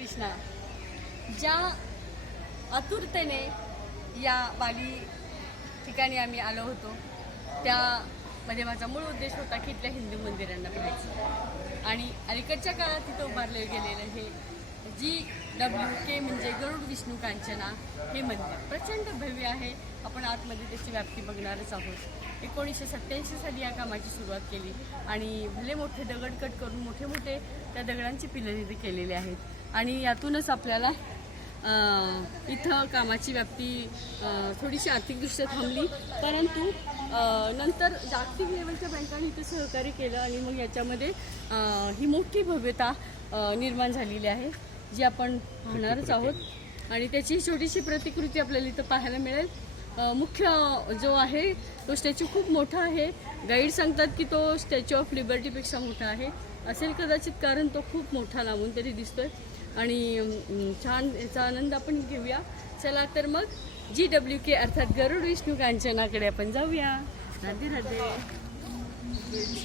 कृष्णा, ज्या आतुरतेने या वाडी ठिकाणी आम्ही आलो होतो त्यामध्ये माझा मूळ उद्देश होता की इथल्या हिंदू मंदिरांना पाहायचं आणि अलीकडच्या काळात तिथं उभारले गेलेलं हे GWK म्हणजे गरुड विष्णू कांचना हे मंदिर प्रचंड भव्य आहे. आपण आतमध्ये त्याची व्याप्ती बघणारच आहोत. 1987 साली या कामाची सुरुवात केली आणि भले मोठे दगडकट करून मोठे मोठे त्या दगडांची पिलर इथे केलेले आहेत आणि यातूनच आपल्याला इथं कामाची व्याप्ती थोडीशी आर्थिकदृष्ट्या थांबली, परंतु नंतर जागतिक लेवलच्या बँकांनी इथं सहकार्य केलं आणि मग याच्यामध्ये ही मोठी भव्यता निर्माण झालेली आहे जी आपण पाहणारच आहोत आणि त्याची छोटीशी प्रतिकृती आपल्याला इथं पाहायला मिळेल. मुख्य जो आहे तो स्टॅच्यू खूप मोठा आहे. गाईड सांगतात की तो स्टॅच्यू ऑफ लिबर्टीपेक्षा मोठा आहे असेल कदाचित, कारण तो खूप मोठा लांबून तरी दिसतोय आणि छान याचा आनंद आपण घेऊया. चला तर मग GWK अर्थात गरुड विष्णू कांचनाकडे आपण जाऊया. राधे राधे.